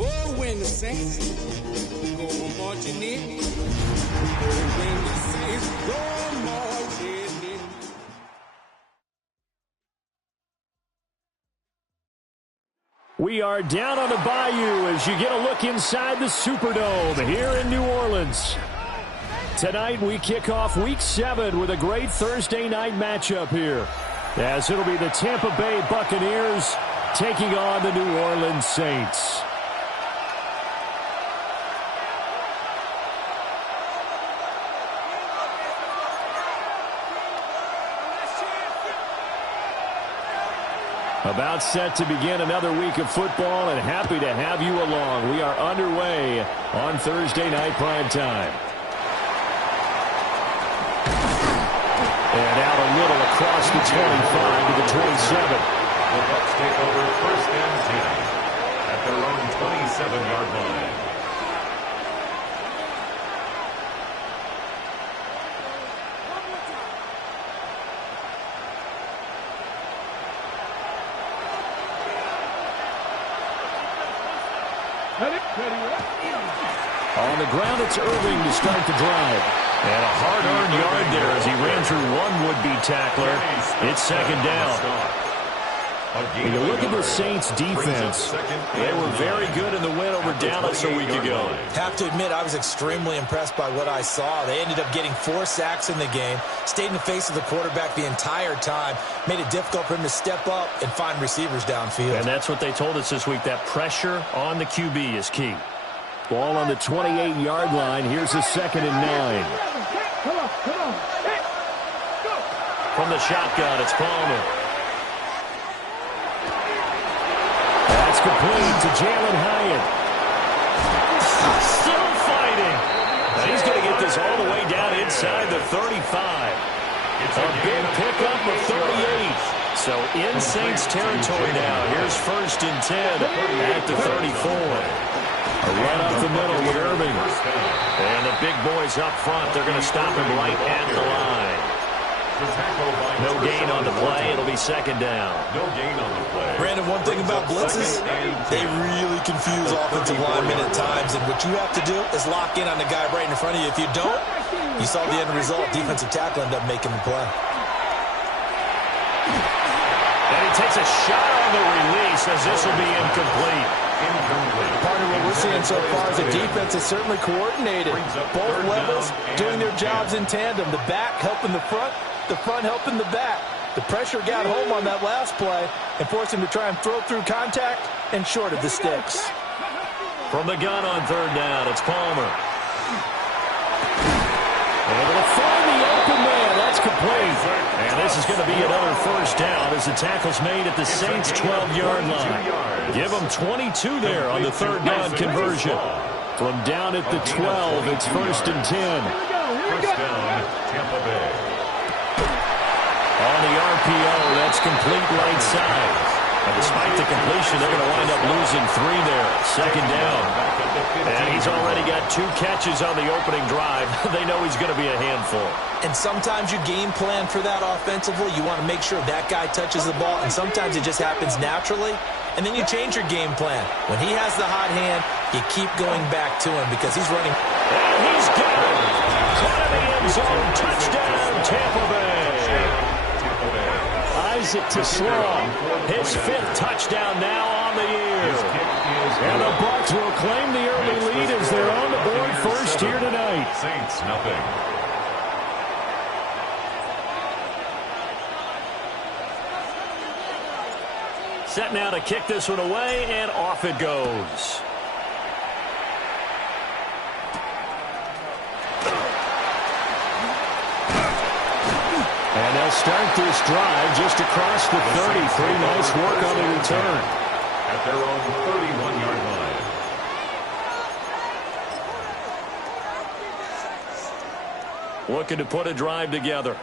Oh, when the Saints go marching in. Oh, when the Saints go marching in. We are down on the Bayou as you get a look inside the Superdome here in New Orleans. Tonight we kick off Week 7 with a great Thursday night matchup here, as it'll be the Tampa Bay Buccaneers taking on the New Orleans Saints. About set to begin another week of football, and happy to have you along. We are underway on Thursday night prime time. And out a little across the 25 to the 27. The Bucs take over first and 10 at their own 27-yard line. On the ground, it's Irving to start the drive. And a hard-earned yard there as he ran through one would-be tackler. It's second down. When you look at the Saints' defense, they were very good in the win over Dallas a week ago. Have to admit, I was extremely impressed by what I saw. They ended up getting 4 sacks in the game, stayed in the face of the quarterback the entire time, made it difficult for him to step up and find receivers downfield. And that's what they told us this week, that pressure on the QB is key. Ball on the 28-yard line. Here's a 2nd and 9. From the shotgun, it's Palmer. That's complete to Jalen Hyatt. Still fighting. Now he's going to get this all the way down inside the 35. It's a big pickup of 38. So in Saints territory now. Here's 1st and 10 at the 34. A run up the middle with Irving. And the big boys up front, they're going to stop him right at the line. No gain on the play. It'll be 2nd down. No gain on the play. Brandon, one thing about blitzes, they really confuse offensive linemen at times. And what you have to do is lock in on the guy right in front of you. If you don't, you saw the end result. Defensive tackle ended up making the play. And he takes a shot on the release as this will be incomplete. Part of what we're seeing so far is the defense is certainly coordinated. Both levels doing their jobs in tandem. The back helping the front helping the back. The pressure got home on that last play and forced him to try and throw through contact and short of the sticks. From the gun on 3rd down, it's Palmer. Able to find the open man. That's complete. And this is going to be another 1st down as the tackle's made at the Saints' 12-yard line. Give them 22 there on the 3rd down conversion. From down at the 12, it's 1st and 10. First down, Tampa Bay. On the RPO, that's complete right side. And despite the completion, they're going to wind up losing 3 there. 2nd down. And he's already got 2 catches on the opening drive. They know he's going to be a handful. And sometimes you game plan for that offensively. You want to make sure that guy touches the ball, and sometimes it just happens naturally. And then you change your game plan. When he has the hot hand, you keep going back to him because he's running. And he's got it. Caught in the end zone. Touchdown, Tampa Bay. Isaac to Sloan. His 5th touchdown now on the year. And the Bucs will claim the early lead as they're on the board first here tonight. Saints, nothing. Set now to kick this one away, and off it goes. And they'll start this drive just across the 30. Pretty nice work on the return. At their own 31-yard line. Looking to put a drive together.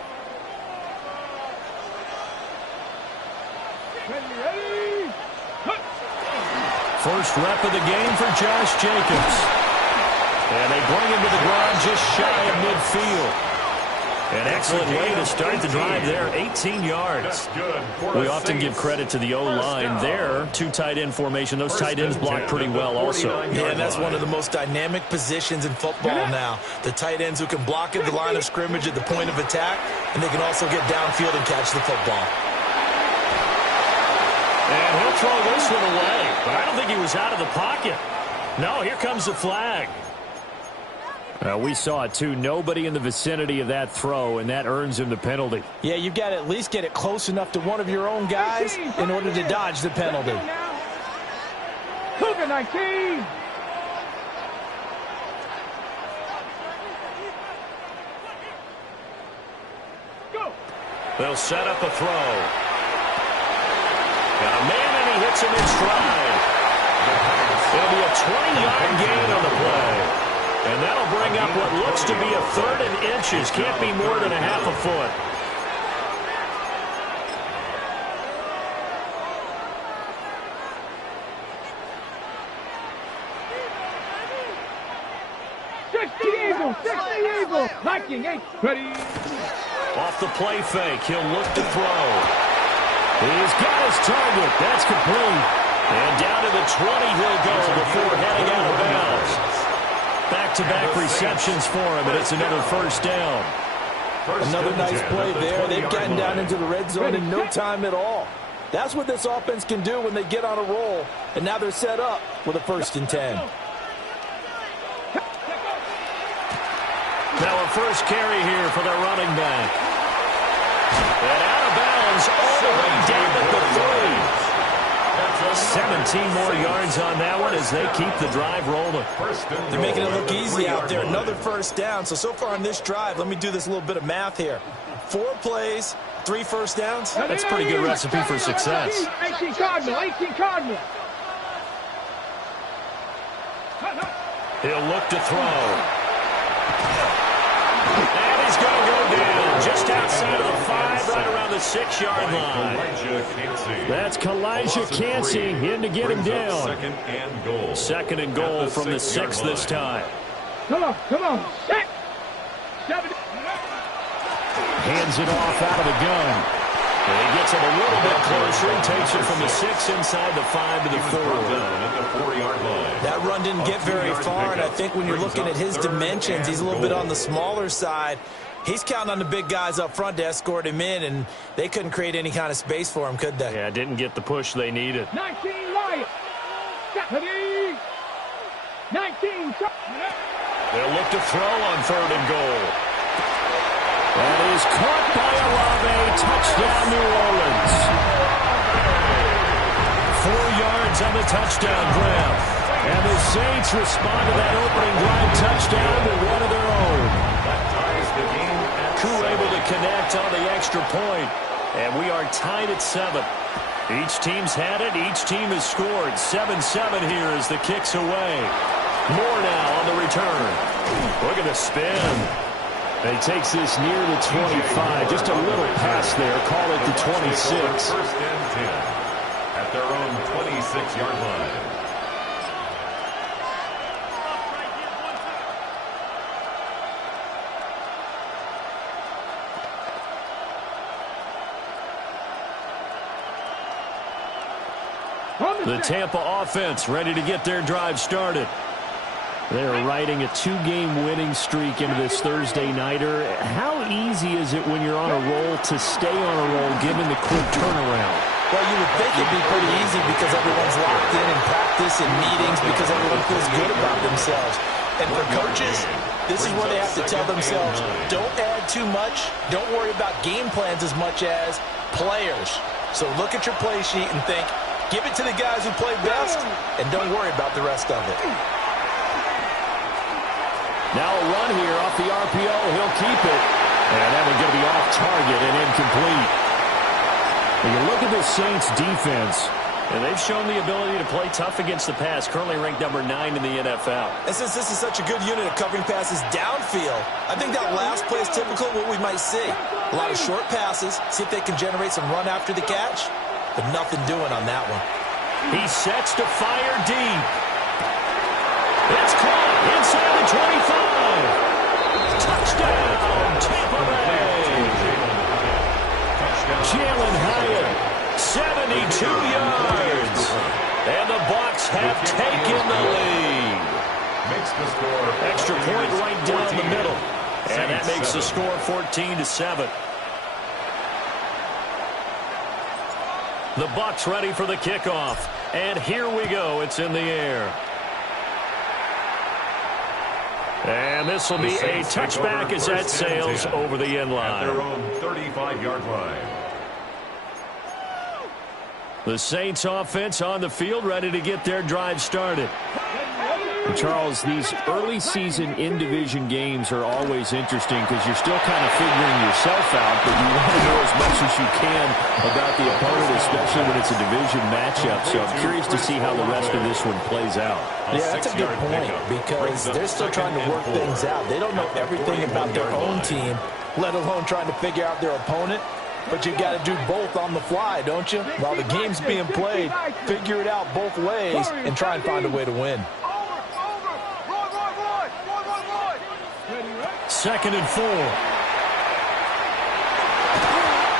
First rep of the game for Josh Jacobs. And they bring him to the ground just shy of midfield. An excellent way to start the drive there, 18 yards. We often give credit to the O-line there. Two tight end formation. Those tight ends block pretty well also. Yeah, and that's one of the most dynamic positions in football now. The tight ends who can block at the line of scrimmage at the point of attack, and they can also get downfield and catch the football. And he'll throw this one away, but I don't think he was out of the pocket. No, here comes the flag. We saw it, too. Nobody in the vicinity of that throw, and that earns him the penalty. Yeah, you've got to at least get it close enough to one of your own guys in order to dodge the penalty. Cougar 19. Go. They'll set up a throw. Got a man, and he hits him in stride. It'll be a 20-yard gain on the play. And that'll bring up what looks to be a 3rd and inches. Can't be more than a half a foot. Hiking, ready. Off the play fake, he'll look to throw. He's got his target. That's complete. And down to the 20 he'll go before heading out of bounds. Back-to-back receptions for him, and it's another first down. Another nice play there. They've gotten down into the red zone in no time at all. That's what this offense can do when they get on a roll, and now they're set up with a 1st and 10. Now a first carry here for their running back. And out of bounds all the way down at the 3. 17 more yards on that one as they keep the drive rolling. They're making it look easy out there. Another first down. So far on this drive, let me do this little bit of math here. 4 plays, 3 first downs. That's a pretty good recipe for success. 18 Cardinal, 18 Cardinal. He'll look to throw. And he's going to go down just outside of the 5, right around the 6-yard line. That's Kalijah Cansey in to get him down. 2nd and goal from the 6 this time. Come on. Set. Hands it off out of the gun. And he gets it a little bit closer and takes it from the 6 inside the 5 to the 4. That run didn't get very far, and I think when you're looking at his dimensions, he's a little bit on the smaller side. He's counting on the big guys up front to escort him in, and they couldn't create any kind of space for him, could they? Yeah, didn't get the push they needed. 19 Lions. 19. They'll look to throw on 3rd and goal. That is caught by Olave. Touchdown, New Orleans. 4 yards on the touchdown grab. And the Saints respond to that opening drive touchdown with one of their own. Crew able to connect on the extra point. And we are tied at 7. Each team's had it. Each team has scored. 7-7 here as the kick's away. More now on the return. Look at the spin. He takes this near the 25. Just a little pass there. Call it the 26. 1st and 10 at their own 26-yard line. The Tampa offense ready to get their drive started. They're riding a 2-game winning streak into this Thursday nighter. How easy is it when you're on a roll to stay on a roll given the quick turnaround? Well, you would think it'd be pretty easy because everyone's locked in practice and meetings because everyone feels good about themselves. And for coaches, this is where they have to tell themselves, don't add too much. Don't worry about game plans as much as players. So look at your play sheet and think, give it to the guys who play best, and don't worry about the rest of it. Now a run here off the RPO. He'll keep it. And that one's going to be off target and incomplete. When you look at the Saints defense, and they've shown the ability to play tough against the pass, currently ranked number 9 in the NFL. And since this is such a good unit of covering passes downfield, I think that last play is typical of what we might see. A lot of short passes, see if they can generate some run after the catch, but nothing doing on that one. He sets to fire deep. It's caught inside the 25. Touchdown, Tampa Bay. Jalen Hyatt, 72 yards. And the Bucs have taken the lead. Makes the score. Extra point right down the middle. And that makes the score 14-7. The Bucs ready for the kickoff. And here we go. It's in the air. And this will be a touchback as that sails over the end line. At their own 35-yard line. The Saints offense on the field, ready to get their drive started. And Charles, these early season in-division games are always interesting because you're still kind of figuring yourself out, but you want to know as much as you can about the opponent, especially when it's a division matchup. So I'm curious to see how the rest of this one plays out. Yeah, that's a good point because they're still trying to work things out. They don't know everything about their own team, let alone trying to figure out their opponent. But you got to do both on the fly, don't you? While the game's being played, figure it out both ways and try and find a way to win. 2nd and 4.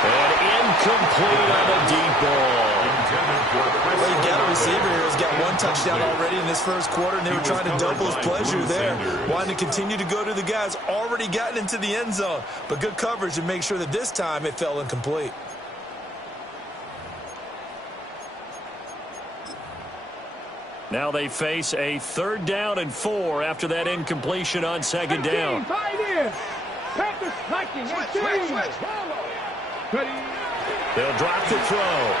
And incomplete on a deep ball. Well, you got a receiver here who's got one touchdown already in this first quarter, and they were trying to double his pleasure there. Wanting to continue to go to the guys already gotten into the end zone. But good coverage to make sure that this time it fell incomplete. Now they face a 3rd down and 4 after that incompletion on 2nd down. They'll drop the throw.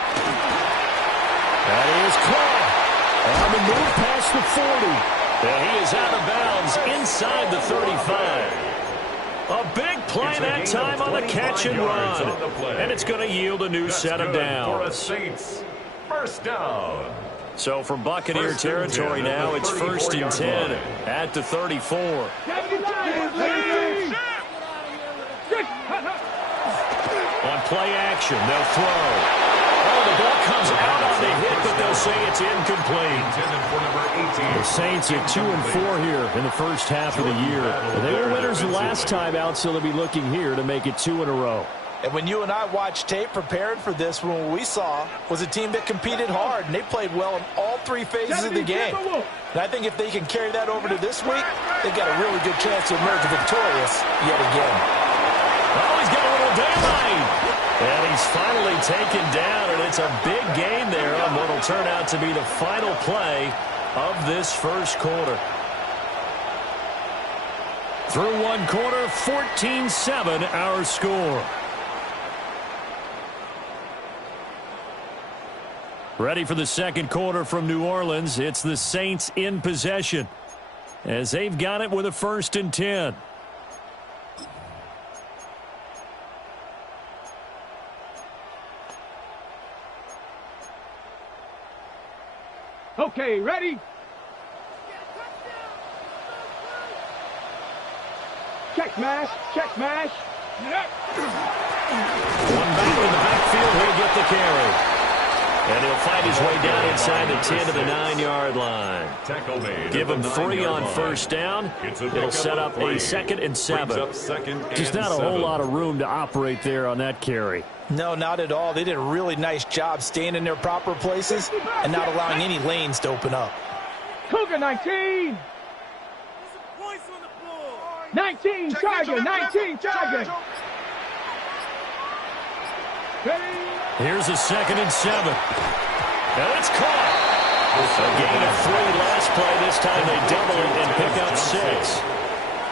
That is caught. On the move past the 40. And he is out of bounds inside the 35. A big play that time on the catch and run. And it's going to yield a new set of downs. First down. So from Buccaneer territory now, it's 1st and 10 at the 34. On play action, they'll throw. Oh, the ball comes out on the hit, but they'll say it's incomplete. The Saints at 2-4 here in the first half of the year. They were winners the last time out, so they'll be looking here to make it 2 in a row. And when you and I watched tape preparing for this one, what we saw was a team that competed hard, and they played well in all 3 phases of the game. And I think if they can carry that over to this week, they've got a really good chance to emerge victorious yet again. Oh, he's got a little daylight. And he's finally taken down, and it's a big gain there on what will turn out to be the final play of this first quarter. Through 1 quarter, 14-7 our score. Ready for the second quarter from New Orleans. It's the Saints in possession as they've got it with a 1st and 10. Okay, ready? Check mash, check mash. One back in the backfield, he'll get the carry. And he'll find his way down inside the 10 to the 9-yard line. Give him 3 on 1st down. It'll set up a 2nd and 7. Just not a whole lot of room to operate there on that carry. No, not at all. They did a really nice job staying in their proper places and not allowing any lanes to open up. Cougar 19. 19 Tiger, 19 Tiger. Here's a 2nd and 7. And it's caught. A gain of 3 last play. This time they double it and pick up 6.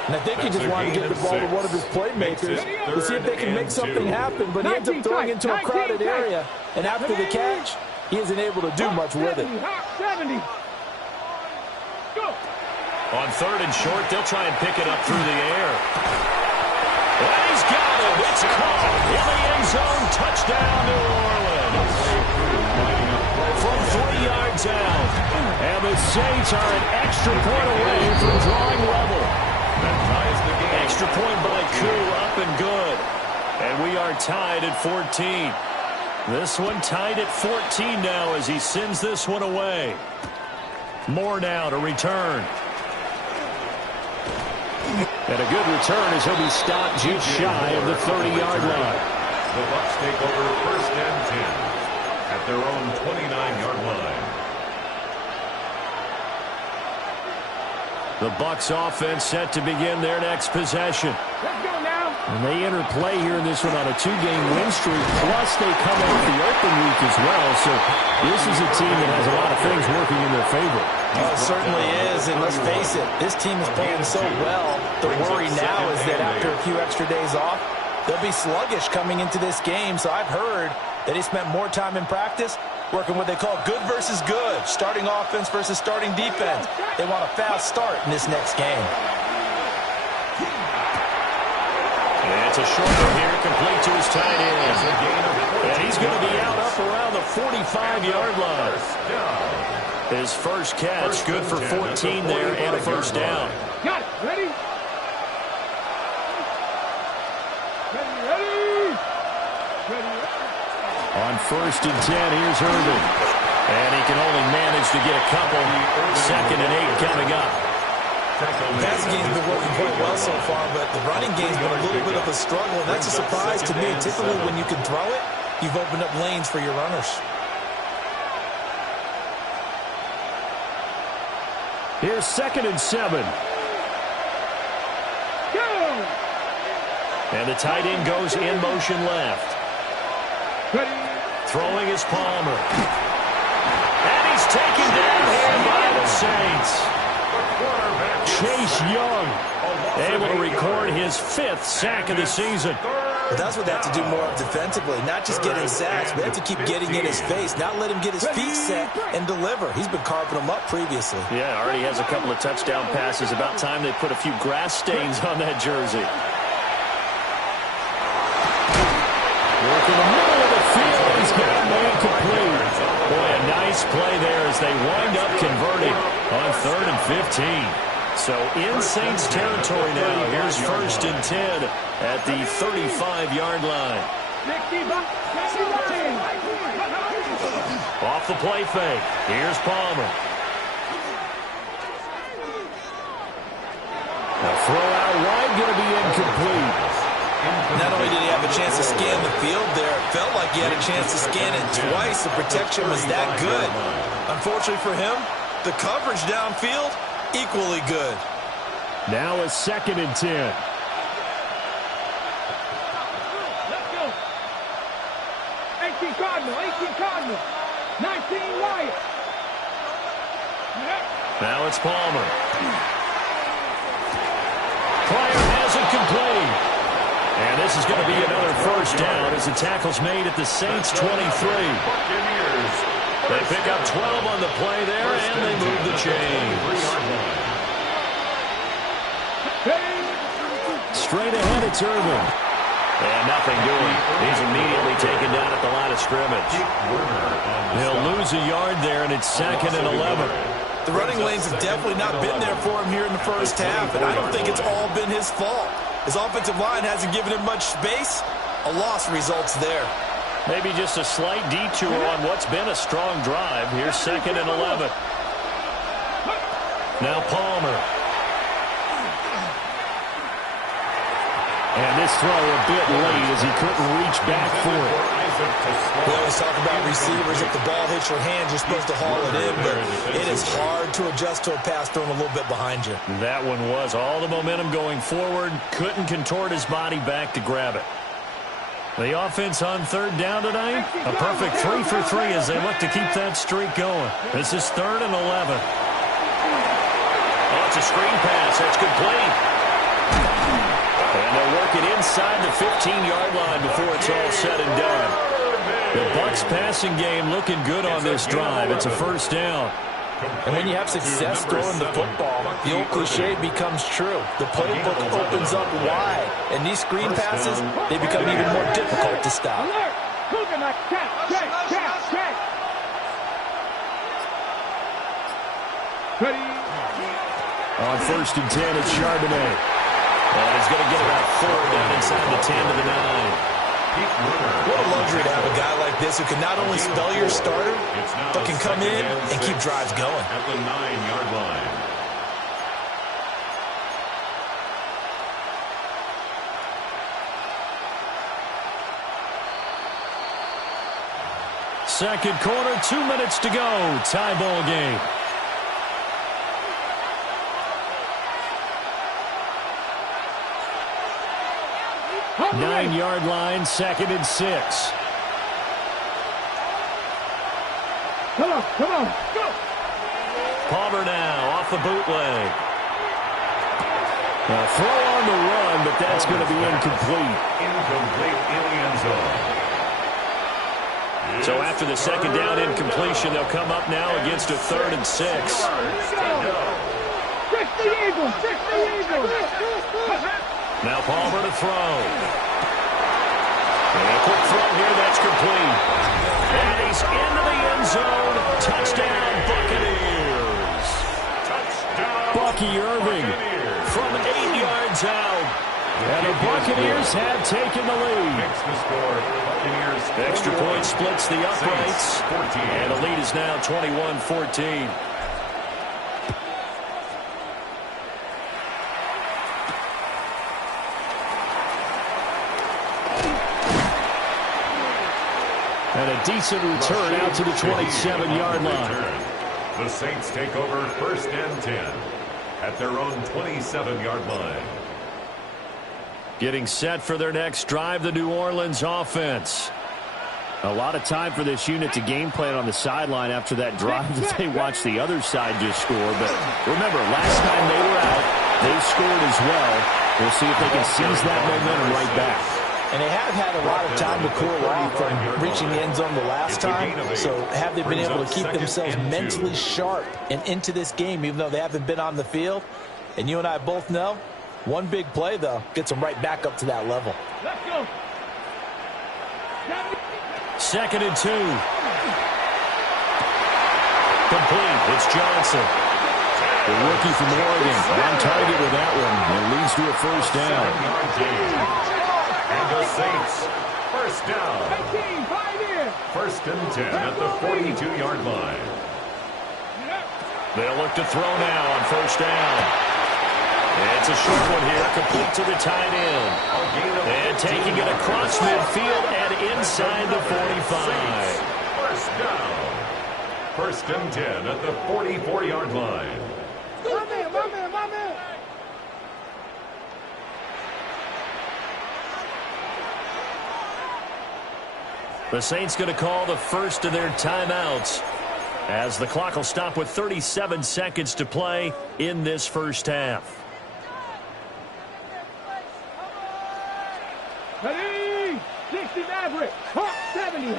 And I think he just wanted to get the ball to one of his playmakers to see if they can make something happen, but he ends up throwing into a crowded area. And after the catch, he isn't able to do much with it. 70. On 3rd and short, they'll try and pick it up through the air. And he's got it. It's caught in the end zone. Touchdown, New Orleans. From 3 yards out. And the Saints are an extra point away from drawing level. That ties the game. Extra point by Koo, up and good. And we are tied at 14. This one tied at 14 now as he sends this one away. Moore now to return. And a good return as he'll be stopped just shy of the 30-yard line. The Bucs take over 1st and 10 at their own 29-yard line. The Bucs offense set to begin their next possession. Let's go now. And they enter play here in this one on a 2-game win streak, plus they come off the open week as well. So this is a team that has a lot of things working in their favor. Oh, it certainly is, and let's face it, this team is playing so well. The worry now is that after a few extra days off, they'll be sluggish coming into this game. So I've heard that he spent more time in practice working what they call good versus good, starting offense versus starting defense. They want a fast start in this next game. And it's a short one here, complete to his tight end. And he's going to be out up around the 45-yard line. His first catch, good for 14 there and a first down. Got it. Ready? Ready. On 1st and 10, here's Irvin. And he can only manage to get a couple. 2nd and 8 coming up. The passing game's been working quite well so far, but the running game's been a little bit of a struggle, and that's a surprise to me. Typically, when you can throw it, you've opened up lanes for your runners. Here's 2nd and 7. Go! And the tight end goes in motion left. Ready? Throwing is Palmer. And he's taken down here by the Saints. Chase Young able to record his 5th sack of the season. But that's what they have to do more of defensively, not just getting sacks, but they have to keep getting in his face, not let him get his feet set and deliver. He's been carving them up previously. Yeah, already has a couple of touchdown passes. About time they put a few grass stains on that jersey. Work in the middle of the field. He's got a man complete. Boy, a nice play there as they wind up converting on 3rd and 15. So in Saints territory now. Here's 1st and 10 at the 35-yard line. Off the play fake. Here's Palmer. A throw out wide, going to be incomplete. Not only did he have a chance to scan the field there, it felt like he had a chance to scan it twice. The protection was that good. Unfortunately for him, the coverage downfield, equally good. Now a 2nd and 10. Let's go. 18 Cardinal. 19 Wyatt. Now it's Palmer. Pryor has it complete. And this is going to be another first down as the tackle's made at the Saints 23. They pick up 12 on the play there, and they move the chains. Straight ahead, it's Irvin. And nothing doing. He's immediately taken down at the line of scrimmage. He'll lose a yard there, and it's 2nd and 11. The running lanes have definitely not been there for him here in the first half, and I don't think it's all been his fault. His offensive line hasn't given him much space. A loss results there. Maybe just a slight detour on what's been a strong drive. Here's 2nd and 11. Now Palmer. And this throw a bit late as he couldn't reach back for it. We always talk about receivers. If the ball hits your hands, you're supposed to haul it in, but it is hard to adjust to a pass thrown a little bit behind you. That one was all the momentum going forward. Couldn't contort his body back to grab it. The offense on 3rd down tonight. A perfect 3 for 3 as they look to keep that streak going. This is 3rd and 11. Oh, it's a screen pass. That's complete. And they'll work it inside the 15-yard line before it's all said and done. The Bucs passing game looking good on this drive. It's a first down. And when you have success throwing the football, the old cliche becomes true. The playbook opens up wide, and these screen passes, they become even more difficult to stop. On 1st and 10, it's Charbonnet. And he's going to get about 4 down inside the 10 to the 9. What a luxury to have a guy like this who can not only spell your starter, but can come in and keep drives going. At the 9-yard line. Second quarter, 2 minutes to go. Tie ball game. Nine-yard line, 2nd and 6. Come on, go! Palmer now off the bootleg. A throw on the run, but that's going to be incomplete. Incomplete in the end zone. So after the second down incompletion, they'll come up now against a 3rd and 6. Fix the Eagles! Now Palmer to throw. And a quick throw here, that's complete. And he's into the end zone. Touchdown, Buccaneers. Touchdown. Bucky Irving From 8 yards out. and the Buccaneers have taken the lead. Makes the score. Buccaneers. Extra point splits the uprights. 14. And the lead is now 21-14. And a decent return out to the 27-yard line. The Saints take over 1st and 10 at their own 27-yard line. Getting set for their next drive, the New Orleans offense. A lot of time for this unit to game plan on the sideline after that drive that they watched the other side just score. But remember, last time they were out, they scored as well. We'll see if they can seize that momentum right back. And they have had a lot of time to cool off from reaching the end zone the last time. So have they been able to keep themselves mentally sharp and into this game, even though they haven't been on the field? And you and I both know, one big play, though, gets them right back up to that level. Let's go! 2nd and 2. Complete. It's Johnson. The rookie from Oregon on target with that one. It leads to a 1st down. And the Saints, 1st down. 1st and 10 at the 42-yard line. They'll look to throw now on 1st down. It's a short one here, complete to the tight end. And taking it across midfield and inside the 45. 1st down. 1st and 10 at the 44-yard line. My man! The Saints going to call the first of their timeouts as the clock will stop with 37 seconds to play in this first half. Ready? 60 Maverick. Hawk 70.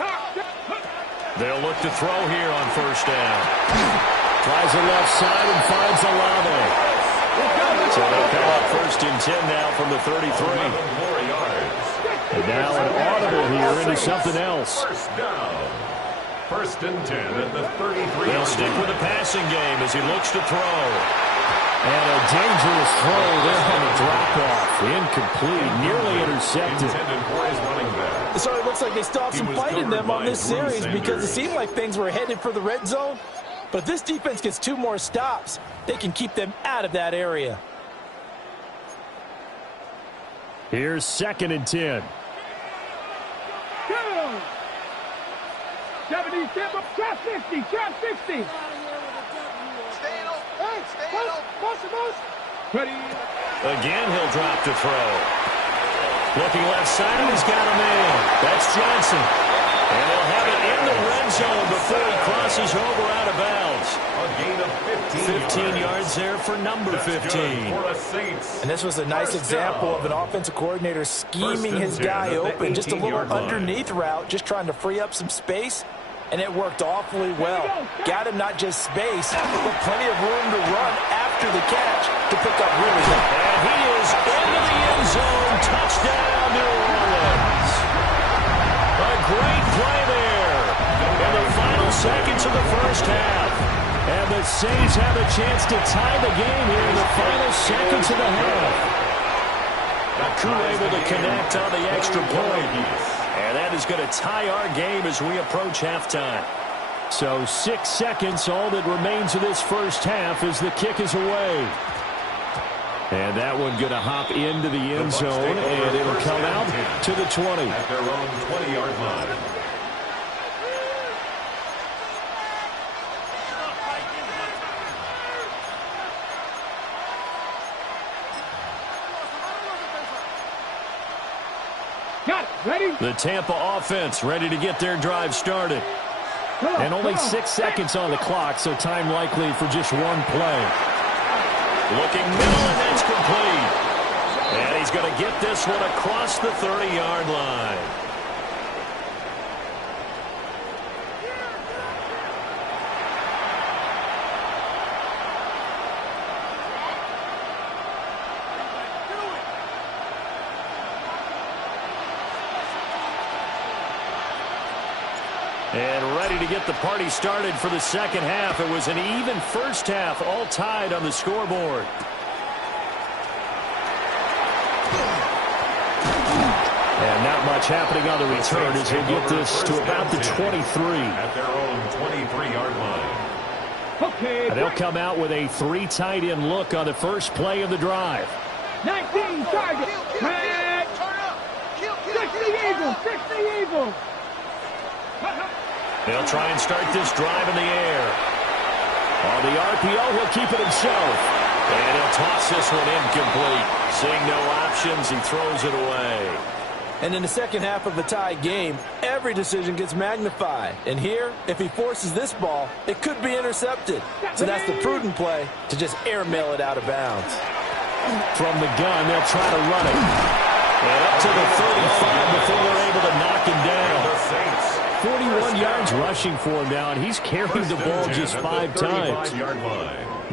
They'll look to throw here on 1st down. Tries the left side and finds Olave. So they'll come up 1st and 10 now from the 33. 11 more yards. And now an audible here into something else. 1st down. 1st and 10 at the 33. They'll stick with the passing game as he looks to throw. And a dangerous throw there on the drop-off. Incomplete, nearly intercepted. Intended for his running back. So it looks like they still have some fight in them on this series because it seemed like things were headed for the red zone. But if this defense gets 2 more stops, they can keep them out of that area. Here's 2nd and 10. 70, trap 60, trap 60. Ready? Again, he'll drop to throw. Looking left side, and he's got him in. That's Johnson. And he'll have it in the red zone before he crosses over out of bounds. A gain of 15 yards there for number 15. For the Saints. And this was a nice example of an offensive coordinator scheming his guy open. Just a little underneath route, just trying to free up some space. And it worked awfully well. Got him not just space, but plenty of room to run after the catch to pick up really well. And he is into the end zone. Touchdown, New Orleans. A great play there in the final seconds of the first half. And the Saints have a chance to tie the game here in the final seconds of the half. Crew able to connect on the extra point. And that is going to tie our game as we approach halftime. So 6 seconds, all that remains of this first half as the kick is away. And that one going to hop into the end zone, and it'll come out to the 20. At their own 20-yard line. Ready? The Tampa offense ready to get their drive started. And only 6 seconds on the clock, so time likely for just one play. Looking middle, and that's complete. And he's going to get this one across the 30-yard line. And ready to get the party started for the second half. It was an even first half, all tied on the scoreboard. And not much happening on the return as he'll get this to about the 23. At their own 23-yard line. Okay. And they'll come out with a 3 tight end look on the first play of the drive. 19 target. Catch. 60 Eagles. 60 Eagles. They'll try and start this drive in the air. On the RPO, he'll keep it himself. And he'll toss this one incomplete. Seeing no options, he throws it away. And in the second half of a tie game, every decision gets magnified. And here, if he forces this ball, it could be intercepted. So that's the prudent play to just airmail it out of bounds. From the gun, they'll try to run it. And up to the 35 before they're able to knock him down. 41 yards rushing for him now, and he's carried the ball just 5 times.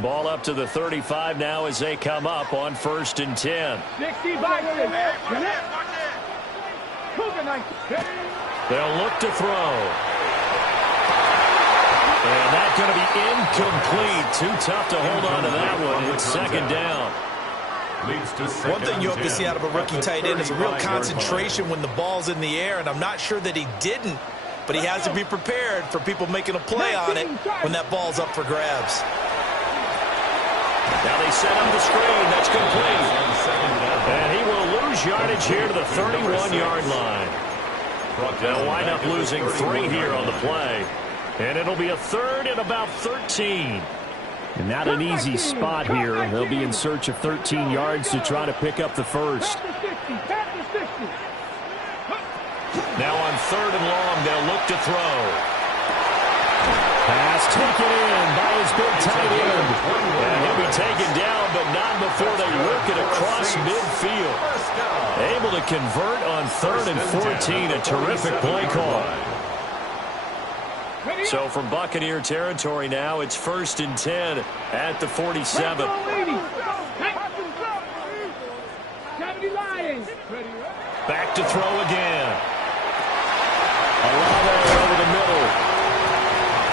Ball up to the 35 now as they come up on 1st and 10. 60 by They'll look to throw. And that's going to be incomplete. Too tough to hold on to that one. It's second down. One thing you hope to see out of a rookie tight end is a real concentration when the ball's in the air, and I'm not sure that he didn't, but he has to be prepared for people making a play on it when that ball's up for grabs. Now they set up the screen. That's complete. And he will lose yardage here to the 31-yard line. They'll wind up losing 3 here on the play. And it'll be a 3rd and about 13. And not an easy spot here. They'll be in search of 13 yards to try to pick up the first. Now on 3rd and long, they'll look to throw. Pass taken in by his big tight end. And he'll be taken down, but not before they work it across midfield. Able to convert on 3rd and 14. A terrific play call. So from Buccaneer territory now, it's 1st and 10 at the 47. Back to throw again. Olave over the middle.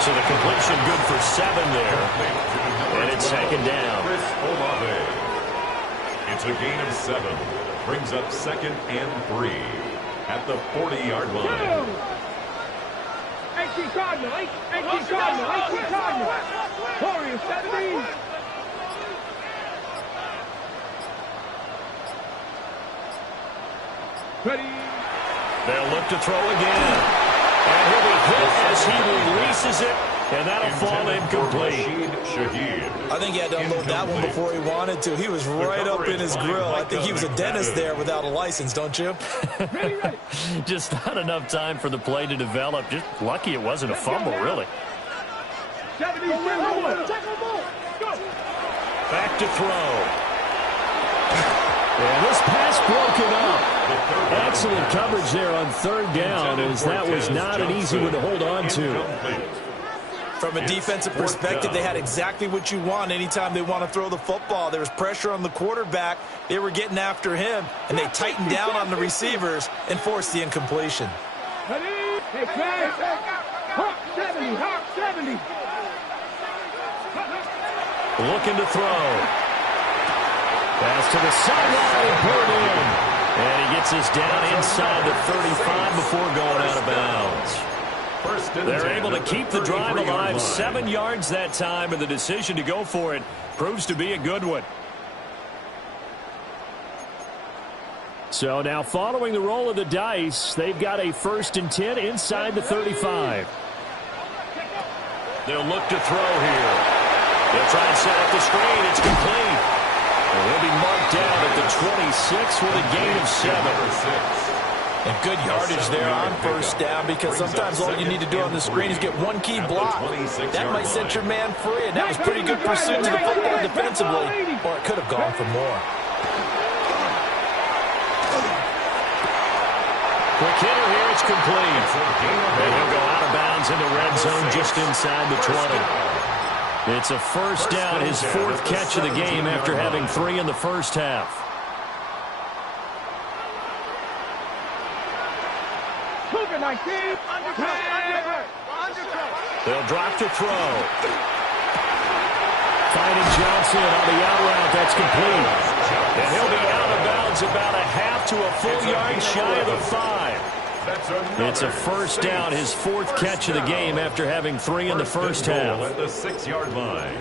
So the completion good for 7 there. And it's second down. It's a gain of 7. Brings up 2nd and 3 at the 40-yard line. 18 Cardinal. 18 Cardinal. Warriors 17. Ready. They'll look to throw again. And he'll be hit as he releases it. And that'll fall incomplete. I think he had to unload that one before he wanted to. He was right up in his grill. I think he was a dentist there without a license, don't you? Just not enough time for the play to develop. Just lucky it wasn't a fumble, really. Back to throw. And this pass broken up. Excellent coverage there on third down, as that was not an easy one to hold on to. From a defensive perspective, they had exactly what you want anytime they want to throw the football. There was pressure on the quarterback. They were getting after him, and they tightened down on the receivers and forced the incompletion. Hey, Clay. Hawk 70, Hawk 70. Looking to throw. Pass to the sideline and pulled in. And he gets us down inside the 35 before going out of bounds. They're able to keep the drive alive. 7 yards that time, and the decision to go for it proves to be a good one. So now following the roll of the dice, they've got a 1st and 10 inside the 35. They'll look to throw here. They'll try and set up the screen. It's complete. And he'll be marked down at the 26 with a gain of 7. And good yardage there on 1st down, because sometimes all you need to do on the screen is get one key block. That might set your man free, and that was pretty good pursuit to the football defensively, or it could have gone for more. Quick hitter here, it's complete. And he'll go out of bounds in the red zone just inside the 20. It's a 1st down, his 4th catch of the game after having 3 in the first half. They'll drop to throw. Finding Johnson on the out route. That's complete. And he'll be out of bounds about a half to a full yard shy of the 5. It's a 1st down, his 4th catch of the game after having 3 in the first half. At the 6-yard line.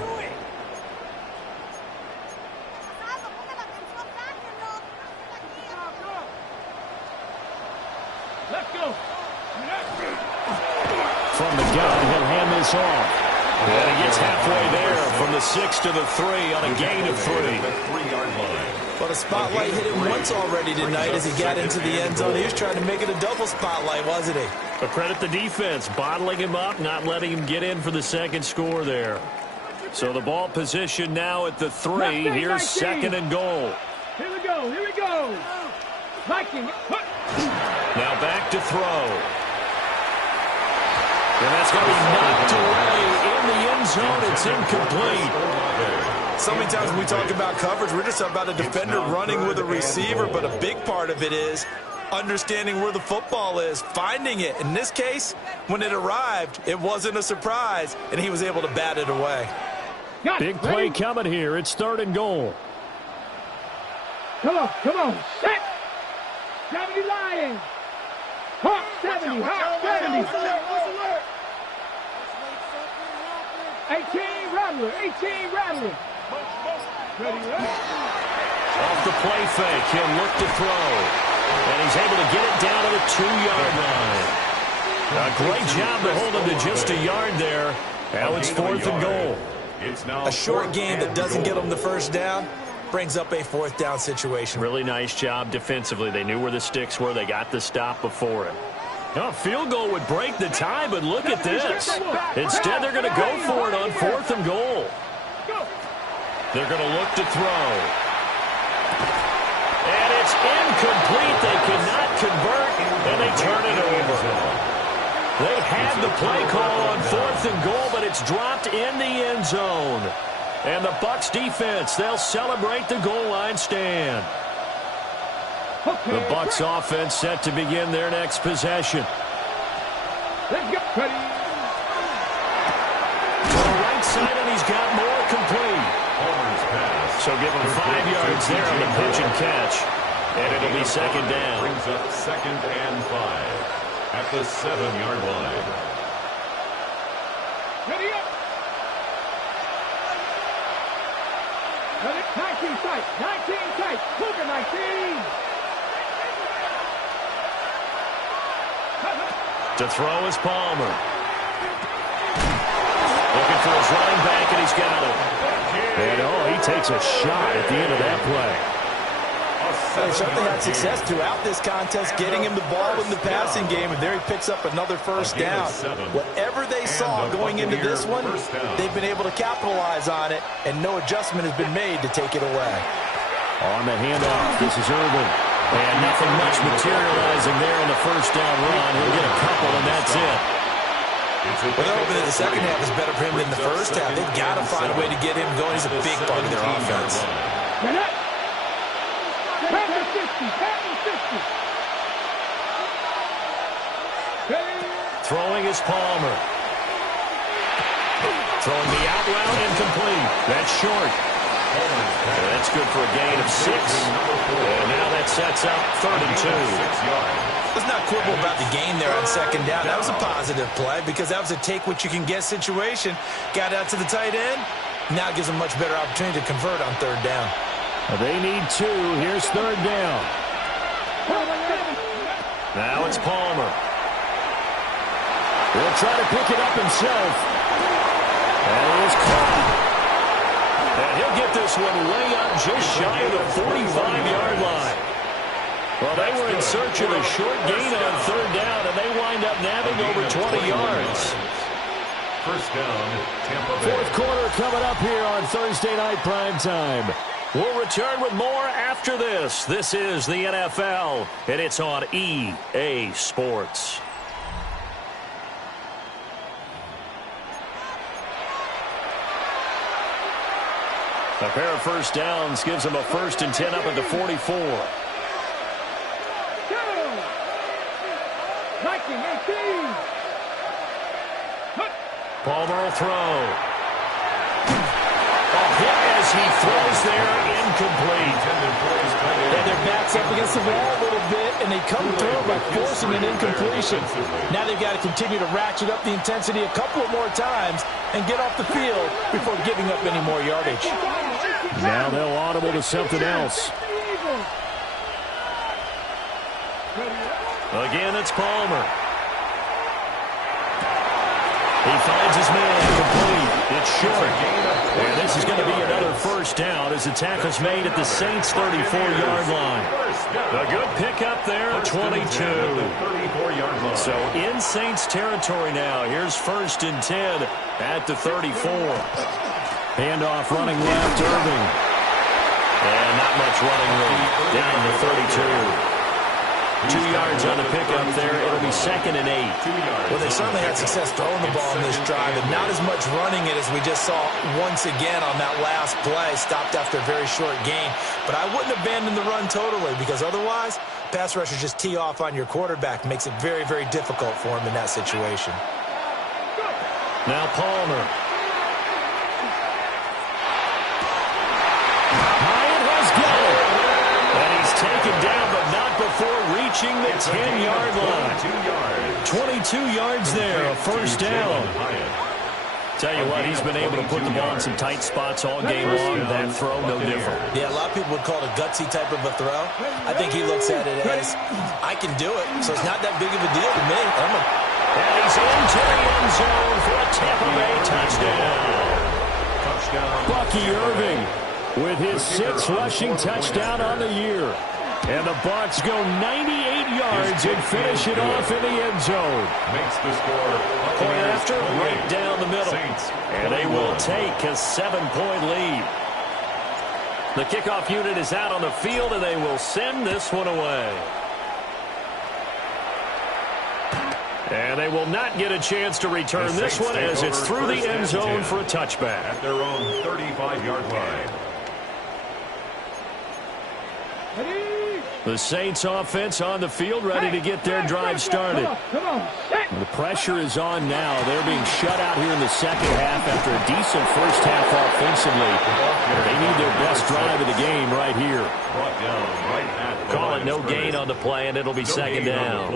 Let's go. From the gun, he'll hand this off. And he gets halfway there from the 6 to the 3 on a gain of 3. The 3-yard line. But a spotlight hit him once already tonight as he got into the end zone. He was trying to make it a double spotlight, wasn't he? But credit the defense, bottling him up, not letting him get in for the second score there. So the ball position now at the 3. Here's 2nd and goal. Here we go. Here we go. Viking. Now back to throw. And that's going to be knocked away in the end zone. It's incomplete. So many times when we talk about coverage, we're just about a defender running with a receiver, but a big part of it is understanding where the football is, finding it. In this case, when it arrived, it wasn't a surprise, and he was able to bat it away. Big play coming here. It's 3rd and goal. Come on, come on. Set. 70 Lions. Hawk 70, Hawk 70. 18 Rattler, 18 Rattler. Ready, Off the play fake, he'll look to throw. And he's able to get it down to the 2-yard line. A great job to hold him to just a yard there. Now it's 4th and goal. A short game that doesn't get him the 1st down brings up a 4th down situation. Really nice job defensively. They knew where the sticks were. They got the stop before it. A field goal would break the tie, but look at this. Instead, they're going to go for it on 4th and goal. They're going to look to throw. And it's incomplete. They cannot convert, and they turn it over. They had the play call on 4th and goal, but it's dropped in the end zone. And the Bucs defense, they'll celebrate the goal line stand. The Bucs offense set to begin their next possession. Let's go. Ready. To the right side, and he's got more complete. So give him 5 yards there on the pitch and catch. And it'll be 2nd down. Brings up 2nd and 5 at the 7-yard line. Ready up. 19 tight. 19 tight. Cougar 19. To throw is Palmer. Looking for his running back, and he's got it. And, he takes a shot at the end of that play. They certainly had success throughout this contest, getting him the ball in the passing game, and there he picks up another 1st down. Whatever they saw going into this one, they've been able to capitalize on it, and no adjustment has been made to take it away. On the handoff, this is Irvin. And nothing much materializing there on the first down run. He'll get a couple, and that's it. Well, they're hoping that the second half is better for him than the first half. They've got to find a way to get him going. He's a big part of their offense. Throwing is Palmer. Throwing the out route, incomplete. That's short. That's good for a gain of 6. And now that sets up 3rd and 2. Let's not quibble about the gain there on second down. That was a positive play because that was a take-what-you-can-get situation. Got out to the tight end. Now it gives them a much better opportunity to convert on 3rd down. They need 2. Here's 3rd down. Now it's Palmer. He'll try to pick it up himself. And it is caught. And he'll get this one way up just shy of the 45-yard line. Well, they were in search of a short gain on 3rd down, and they wind up nabbing over 20 yards. First down, Tampa Bay. 4th quarter coming up here on Thursday Night Primetime. We'll return with more after this. This is the NFL, and it's on EA Sports. A pair of first downs gives them a 1st and 10 up at the 44. Palmer will throw. A hit as he throws there, incomplete. And their back's up against the wall a little bit, and they come through by forcing an incompletion. Now they've got to continue to ratchet up the intensity a couple of more times and get off the field before giving up any more yardage. Now they'll audible to something else. Again, it's Palmer. He finds his man complete. It's short. And this is going to be another first down as the tackle's made at the Saints' 34-yard line. A good pickup there at 22. So in Saints territory now. Here's 1st and 10 at the 34. Handoff running left, Irving. And not much running room. Down to 32. 2 yards on the pickup there. It'll be 2nd and 8. Well, they certainly had success throwing the ball in this drive, and not as much running it as we just saw once again on that last play. Stopped after a very short gain. But I wouldn't abandon the run totally because otherwise, pass rushers just tee off on your quarterback. Makes it very, very difficult for him in that situation. Now Palmer. Hyatt has got it. And he's taken down, but not before reaching the 10-yard line. 22 yards there, a first down. Tell you what, he's been able to put the ball in some tight spots all game long. That throw, no different. Yeah, a lot of people would call it a gutsy type of a throw. I think he looks at it as, I can do it, so it's not that big of a deal to me. And he's into the end zone for a Tampa Bay touchdown. Bucky Irving with his 6th rushing touchdown on the year. And the Bucs go 98 yards and finish it off in the end zone. Makes the score. Point after, right down the middle. And they will take a 7-point lead. The kickoff unit is out on the field, and they will send this one away. And they will not get a chance to return this one as it's through the end zone for a touchback. At their own 35-yard line. The Saints offense on the field, ready to get their drive started. The pressure is on now. They're being shut out here in the second half after a decent first half offensively. They need their best drive of the game right here. Call it no gain on the play, and it'll be 2nd down.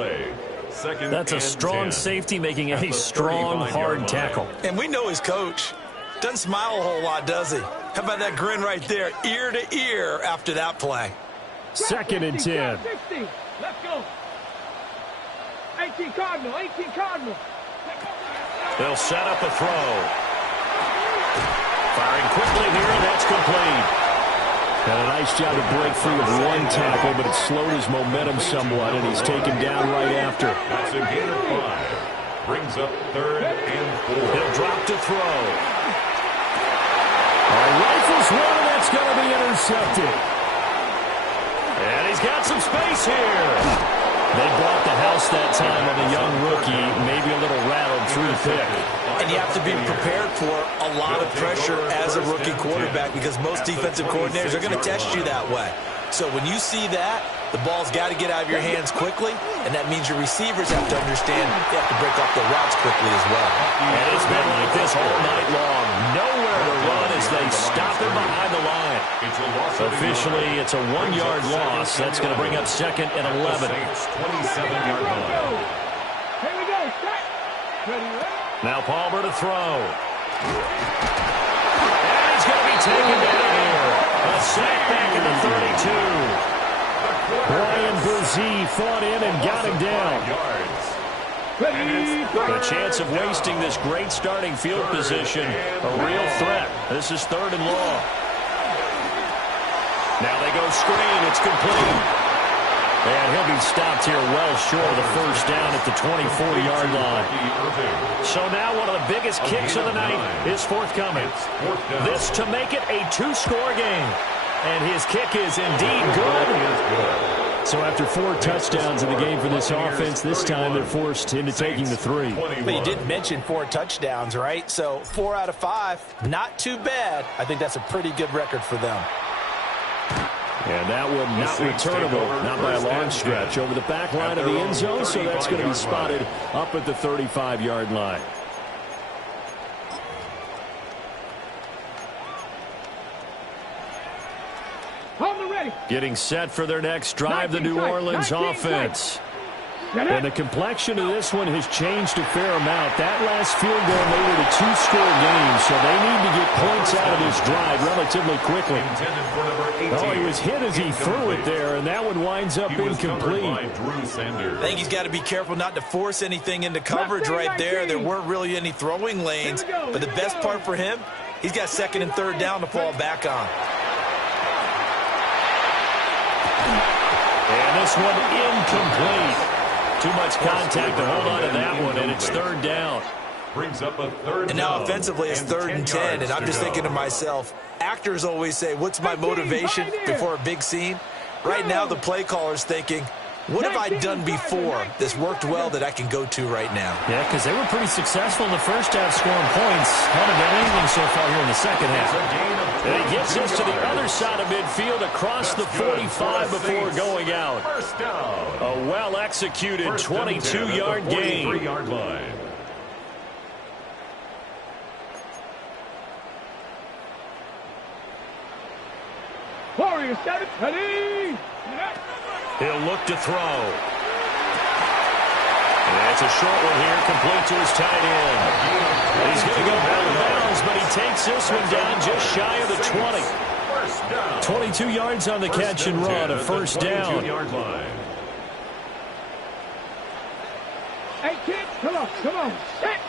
That's a strong safety making a strong, hard tackle. And we know his coach. Doesn't smile a whole lot, does he? How about that grin right there, ear to ear after that play? 2nd and 10. 60. Let's go. 18 Cardinal. 18 Cardinal. They'll set up a throw. Firing quickly here, and that's complete. Had a nice job to break free of one tackle, but it slowed his momentum somewhat, and he's taken down right after. That's a gain of 5. Brings up 3rd and 4. He'll drop to throw. Rifles one, and that's going to be intercepted. And he's got some space here. They brought the house that time on the young rookie, maybe a little rattled through the pick. And you have to be prepared for a lot of pressure as a rookie quarterback because most defensive coordinators are going to test you that way. So when you see that, the ball's got to get out of your hands quickly, and that means your receivers have to understand they have to break off their routes quickly as well. And it's been like this all night long. Nowhere to run as they stop him behind the line. Officially, it's a 1-yard loss. That's going to bring up 2nd and 11. 27-yard line. Here we go. Set. Ready, ready. Now Palmer to throw. And he's going to be taken down here. A sack back in the 32. Brian Brzee fought in and got him down. The chance of wasting this great starting field position, a real threat. This is 3rd and long. Now they go screen. It's complete. And he'll be stopped here well short of the first down at the 24-yard line. So now one of the biggest kicks of the night is forthcoming. This to make it a 2-score game. And his kick is indeed good. So after 4 touchdowns in the game for this offense, this time they're forced into taking the 3. But you did mention 4 touchdowns, right? So 4 out of 5, not too bad. I think that's a pretty good record for them. And that one not returnable, not by a long stretch, over the back line of the end zone, so that's going to be spotted up at the 35-yard line. Getting set for their next drive, the New Orleans offense. And the complexion of this one has changed a fair amount. That last field goal made it a 2-score game, so they need to get points out of this drive relatively quickly. Oh, he was hit as he threw it there, and that one winds up incomplete. I think he's got to be careful not to force anything into coverage right there. There weren't really any throwing lanes, but the best part for him, he's got 2nd and 3rd down to fall back on. And this one incomplete. Too much contact to hold on to that one, and it's 3rd down. Brings up a 3rd and now offensively it's 3rd and 10, and I'm just thinking to myself, actors always say, what's my motivation before a big scene? Right now the play caller's thinking, what have I done before that's worked well that I can go to right now? Yeah, because they were pretty successful in the first half scoring points. Haven't done anything so far here in the second half. And he gets us to the other side of midfield across the 45 before going out. A well-executed 22-yard gain. Warriors got it. Ready. He'll look to throw. And it's a short one here, complete to his tight end. He's going to go out of bounds, but he takes this one down just shy of the 20. 22 yards on the catch and run, a first down. 18, come on, set.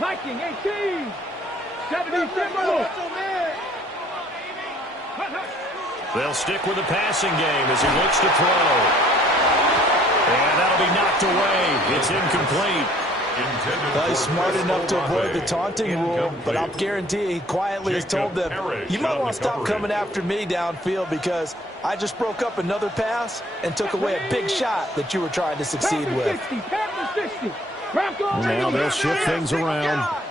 Viking, 18. 70, They'll stick with the passing game as he looks to throw. And that'll be knocked away. It's incomplete. Well, he's smart enough to avoid the taunting rule, but I'll guarantee he quietly has told them, you might want to stop coming after me downfield because I just broke up another pass and took away a big shot that you were trying to succeed with. Now they'll shift things around.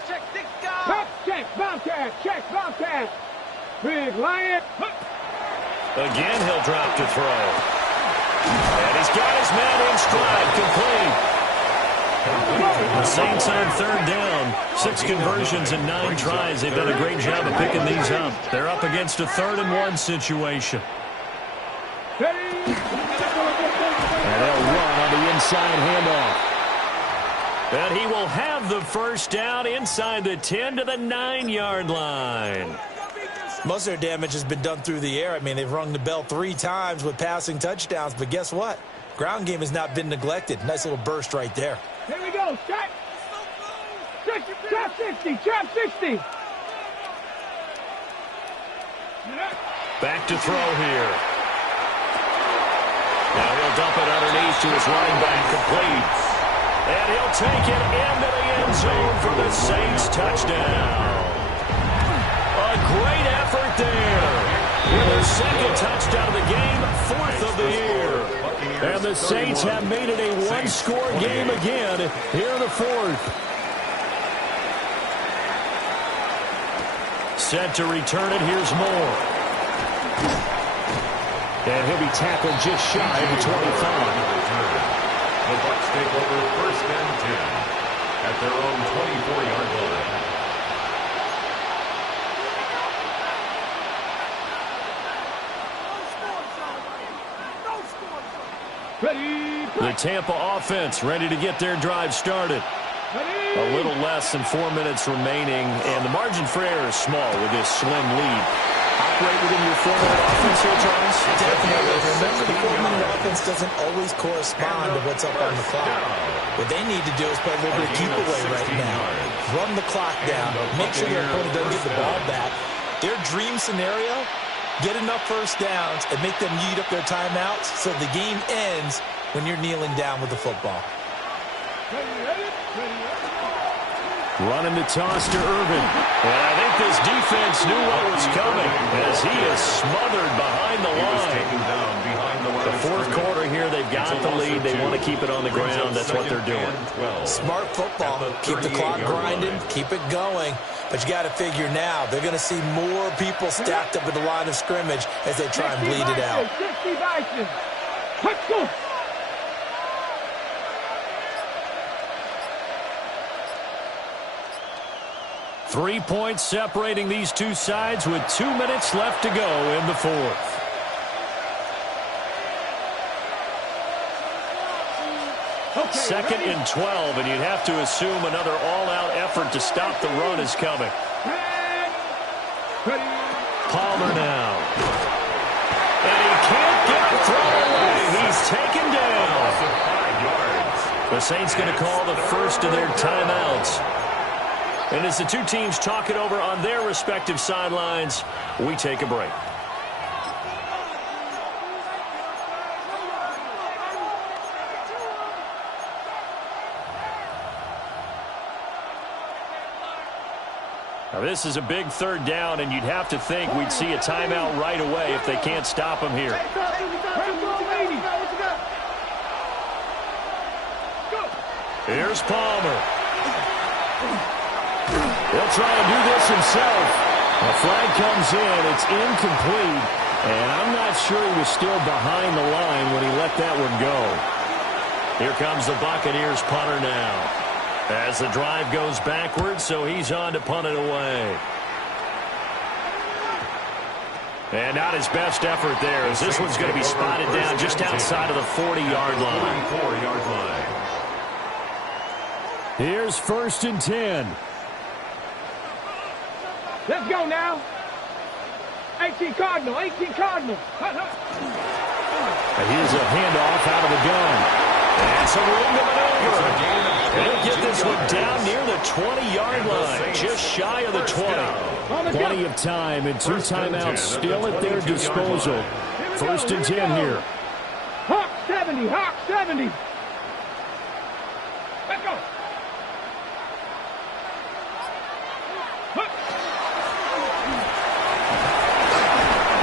Check, Bobcat. Big Lion. Again, he'll drop to throw. And he's got his man in stride, complete. The Saints on 3rd down. 6 conversions in 9 tries. They've done a great job of picking these up. They're up against a 3rd and 1 situation. And they'll run on the inside handoff. And he will have the first down inside the 10 to the 9-yard line. Most of their damage has been done through the air. I mean, they've rung the bell 3 times with passing touchdowns, but guess what? Ground game has not been neglected. Nice little burst right there. Here we go, shot. Trap 60. Back to throw here. Now he'll dump it underneath to his running back, complete. And he'll take it into the end zone for the Saints touchdown. A great effort there. with their second touchdown of the game, fourth of the year. And the Saints have made it a one-score game again here in the fourth. Set to return it. Here's Moore. And he'll be tackled just shy of the 25. The Bucs take over first and 10 at their own 24-yard line. The Tampa offense ready to get their drive started. A little less than 4 minutes remaining, and the margin for error is small with this slim lead. Operate within your 4-minute offense here, Charles? Definitely. Remember, the 4-minute offense doesn't always correspond to what's up on the clock. What they need to do is play a little bit of keep away right now. Run the clock down. Make sure their opponent doesn't get the ball back. Their dream scenario, get enough first downs and make them eat up their timeouts so the game ends when you're kneeling down with the football. Running the toss to Irvin. And I think this defense knew what was coming as he is smothered behind the line. The fourth quarter here, they've got the lead. They want to keep it on the ground. That's what they're doing. Smart football. Keep the clock grinding. Keep it going. But you got to figure now, they're going to see more people stacked up at the line of scrimmage as they try and bleed it out. Let's go. 3 points separating these two sides with 2 minutes left to go in the fourth. Second and 12, and you'd have to assume another all-out effort to stop the run is coming. Palmer now. And he can't get a throw away. He's taken down. The Saints going to call the first of their timeouts. And as the two teams talk it over on their respective sidelines, we take a break. Now this is a big third down, and you'd have to think we'd see a timeout right away if they can't stop him here. Here's Palmer. He'll try and do this himself. The flag comes in. It's incomplete. And I'm not sure he was still behind the line when he let that one go. Here comes the Buccaneers punter now. As the drive goes backwards, so he's on to punt it away. And not his best effort there, as this one's going to be spotted down just outside of the 40-yard line. 44-yard line. Here's first and 10. Let's go now. 18 Cardinal, 18 Cardinal. And here's a handoff out of the gun. And some room to maneuver. He'll get this one down near the 20-yard line, just shy of the 20. Plenty of time and two timeouts still at their disposal. First and 10 here. Hawk 70, Hawk 70. Let's go.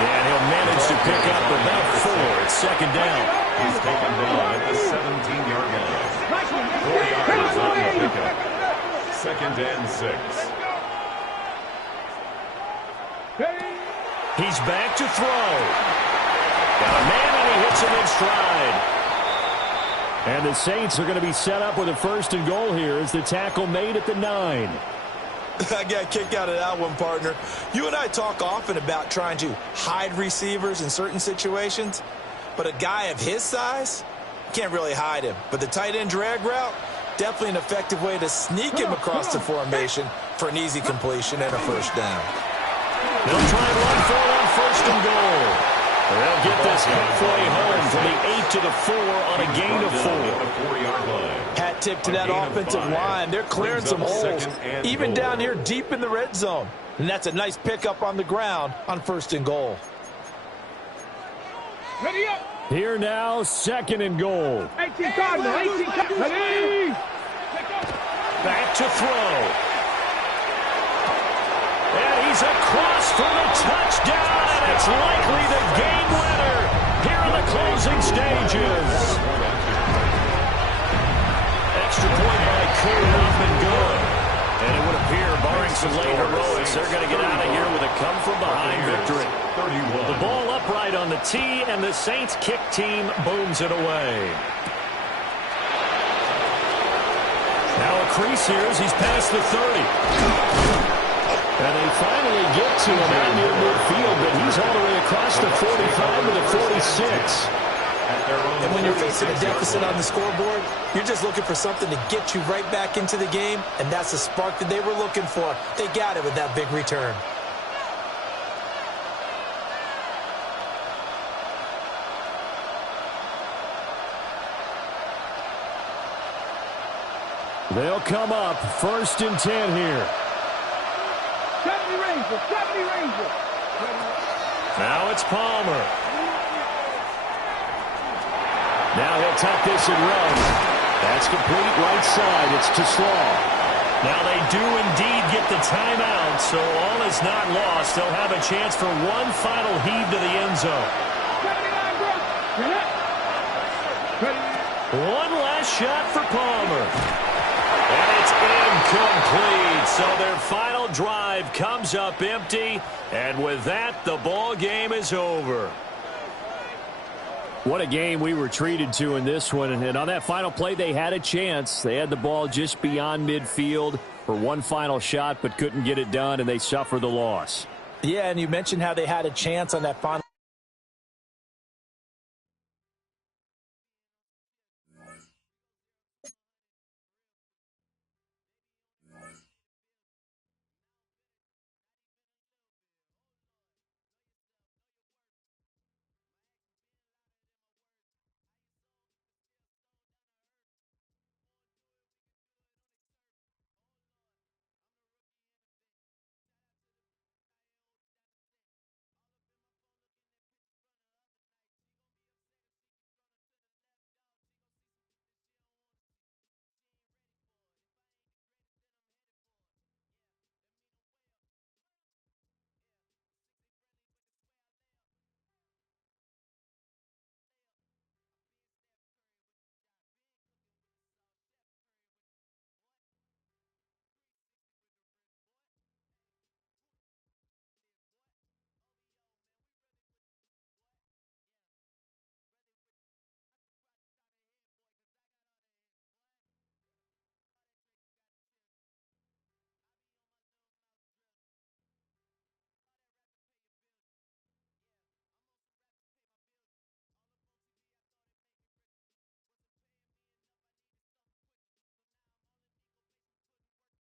And he'll manage to pick up about 4. It's second down. He's taken down at the 17-yard line. 4 yards on the pickup. Second and 6. He's back to throw. Got a man, and he hits him in stride. And the Saints are going to be set up with a first and goal here as the tackle made at the 9. I got a kick out of that one, partner. You and I talk often about trying to hide receivers in certain situations, but a guy of his size, can't really hide him. But the tight end drag route, definitely an effective way to sneak him across the formation for an easy completion and a first down. They'll try and run for it on first and goal. They'll get this halfway home from the 8 to the 4 on a gain of 4. Hat tip to that offensive line. They're clearing some holes, even down here deep in the red zone. And that's a nice pickup on the ground on first and goal. Ready up. Here now, second and goal. 18 Cardinal, 18 Cardinal. Ready. Back to throw. And he's is across for the touchdown, and it's likely the game winner here in the closing stages. Extra point by Coon, up and good. And it would appear, barring some late heroics, they're going to get out of here with a come-from-behind victory. The ball upright on the tee, and the Saints kick team booms it away. Now a crease here as he's past the 30. And they finally get to him out near midfield, but he's all the way across the 45 to the 46. And when you're facing a deficit on the scoreboard, you're just looking for something to get you right back into the game, and that's the spark that they were looking for. They got it with that big return. They'll come up 1st and 10 here. 70 Rangers, 70 Rangers. Now it's Palmer. Now he'll tuck this and run. That's complete right side. It's to Slaw. Now they do indeed get the timeout, so all is not lost. They'll have a chance for one final heave to the end zone. 79, One last shot for Palmer. And it's incomplete. So their final drive comes up empty. And with that, the ball game is over. What a game we were treated to in this one. And on that final play, they had a chance. They had the ball just beyond midfield for one final shot, but couldn't get it done, and they suffer the loss. Yeah, and you mentioned how they had a chance on that final